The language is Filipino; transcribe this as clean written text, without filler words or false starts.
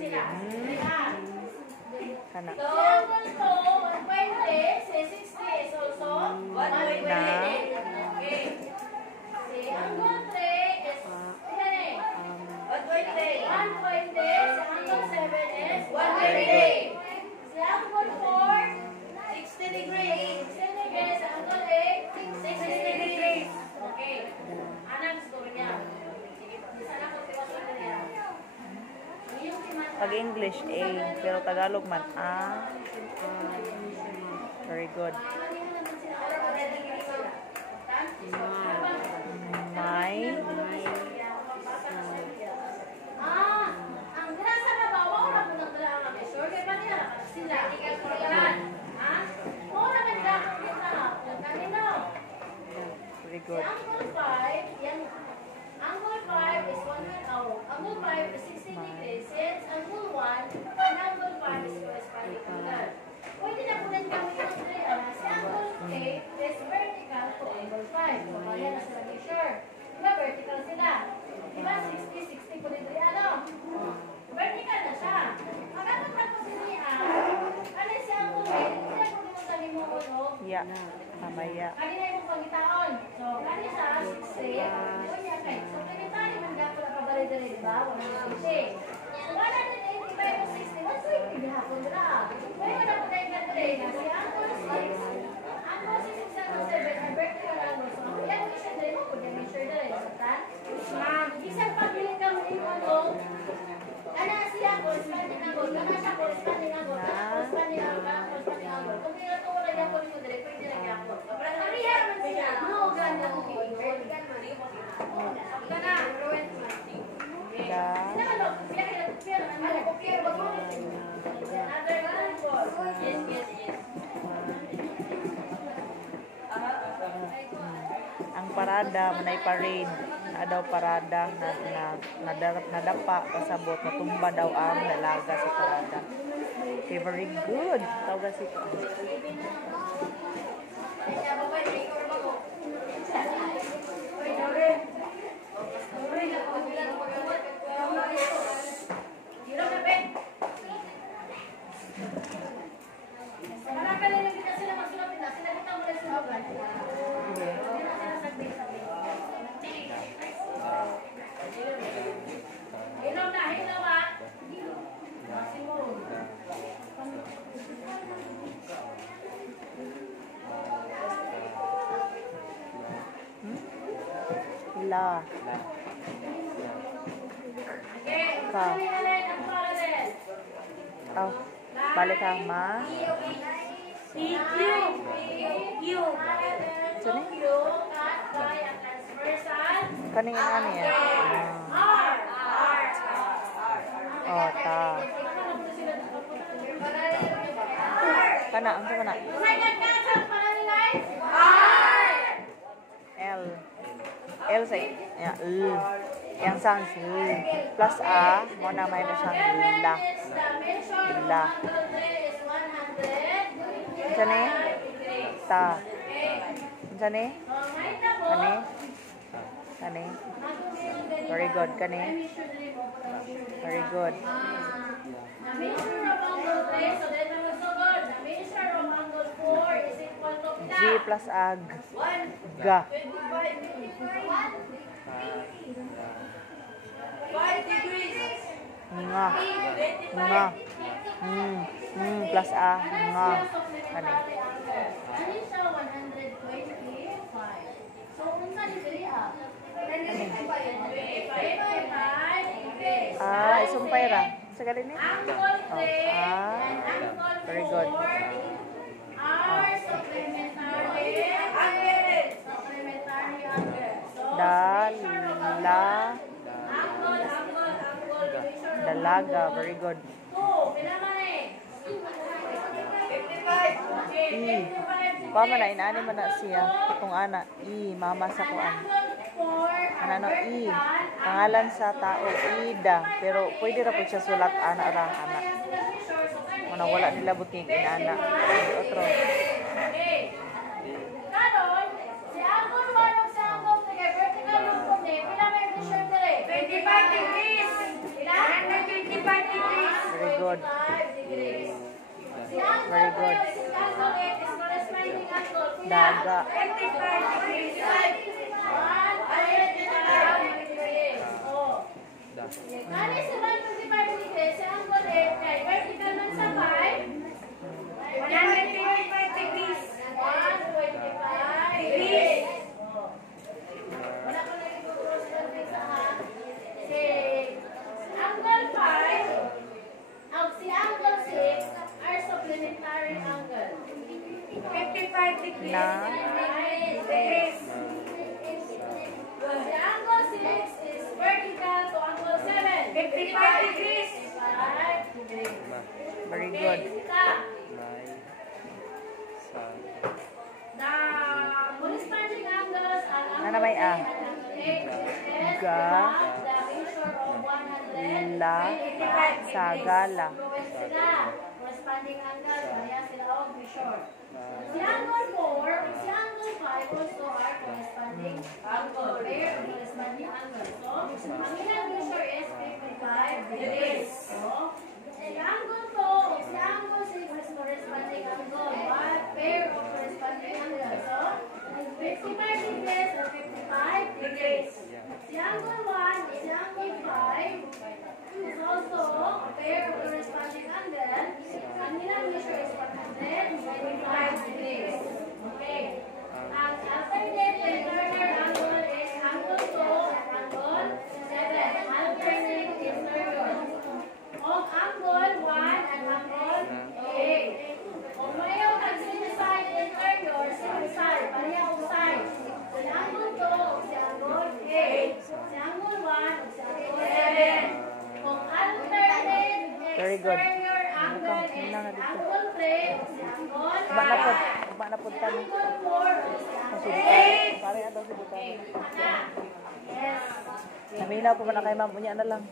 sila. Kana. So, angle to, 120, si 60 is also 120. Okay. Si angle 3 is, tingnan eh. 120. 120, si angle 7 is 120. Si angle 4, 60 degrees. 60 degrees, si angle 8, 60 degrees. Okay. Anong score niya? Isa lang kung tiwasan na niya. Pag English, A. Pero Tagalog man, A. Very good. My. Ang grasa na ba? Wala mo nang dala kami. Sure, kaya pa niya. Sila, ikat ko yan. Ha? Wala ka nila kung kita ha. Kanino? Very good. Angle 5, yan. Angle 5 is 100. Angle 5 is 60 degrees. Since angle 1 and angle 5 is perpendicular. Pwede na po din kami yung 3. Si angle 8 is vertical to angle 5. So, kaya na sila make sure. Diba vertical sila? Diba 60 po din 3. Ano? Vertical na siya. Magkakot na po sila. Ano si angle 8? Hindi na po ginutali mo ulo. Yeah. Mamaya. Kanina yung pangitaon. So, kanina 60. So, kanina man gato na pabali-dali, diba? 160. So, 185 o 60. 120 gihapon na. Ngayon na po tayo ganito na si angle 6. Angle 6 is angle 7. Ang vertical angle. So, ang yan measure na rin mo. Kung yan measure na rin. So, isang pagbilit ka mo yung ano. Kana siya, corresponding angle. Kana siya, corresponding angle. Kana corresponding angle. Kana corresponding angle. Kung tinatawag na yapon mo dali, pwede na yapon. Pariha man siya. No, ganda mo. Vertical man. Kana. Ang parada, manay parade. Na daw parada nadapa pasabot, natumba daw ang dalaga sa parada. Okay, very good. Tawag si ko. La. Ka. Oh, balik ka, ma. Sini? Kaning ano yan? Oh, ta. Kana, ang kana? L. L sa yeah, L. Yang sounds L. Plus A, mo na may na siyang la. La. Sani? Ta. Sani? Kani? Kani? Very good. Kani? Very good. G plus ag. Ga. 5 degrees. Nga. Nga. Plus a. Nga. Kani? Ano siya 125? So, unsa ni diri ah? Isumpay ra. Sa gali ni? Angle 3 and angle 4 very good. are supplementary angle. Supplementary angle. So, Dala. angle. Dalaga. Very good. 2. Pila man eh? 55. Okay, 55. Pama na, inaani man na siya. Itong ana. I. Mama sa kuan. Ano, I. Pangalan sa tao. Ida. Pero pwede ra po siya sulat ana ra anak. Muna wala nila buting inana. Otro. Okay. Karon, si angle 1 ug si angle 3 vertical yung pila may measure dire? 25 degrees. Pila? 125 degrees. good. 5 degrees. Si angle Very good. X is angle X is corresponding angle. Pila? Daga. 25 degrees. 125 degrees. Oh. Kani sa 125 degrees, si angle X ay vertical man sa 5. 125 degrees. 125 degrees. Oh. Wala ko na i-cross sa si angle 5 si angle 6 are supplementary angle. 55 degrees. Na? Degrees. Si angle 6 is vertical to angle 7. 55 degrees. 55 degrees. Very good. The corresponding angles are Ano may A? Ga. the measure of 100. La. Sagala. Corresponding angles, kaya sila og measure. Si angle 4, si angle 5 also are corresponding angle. Pair of corresponding angle. So, ang ilang measure is 55 degrees. So, si angle 2, si angle 6 is corresponding angle. But pair of corresponding angle. So, 55 degrees or 55 degrees. Si angle 1, si angle 5 is also a pair of corresponding angle. Ang ilang measure is 125 degrees. Okay. Ang alternate and Turner angle is angle 2 and angle 7. Alternate is Turner. Ang angle 1 and angle 8. Kung mayaw nag-sinusoid in Turner, sinusoid, pareha ang side. Si angle 2, si angle 8. Si angle 1, si angle 7. Kung alternate Very good. exterior angle is angle 3, si angle 5. Ugma na po tayo. Angle 4, si angle Masubok. 8. Pare na daw si Butan. Yes. Naminaw po man na kay ma'am. Unya na lang.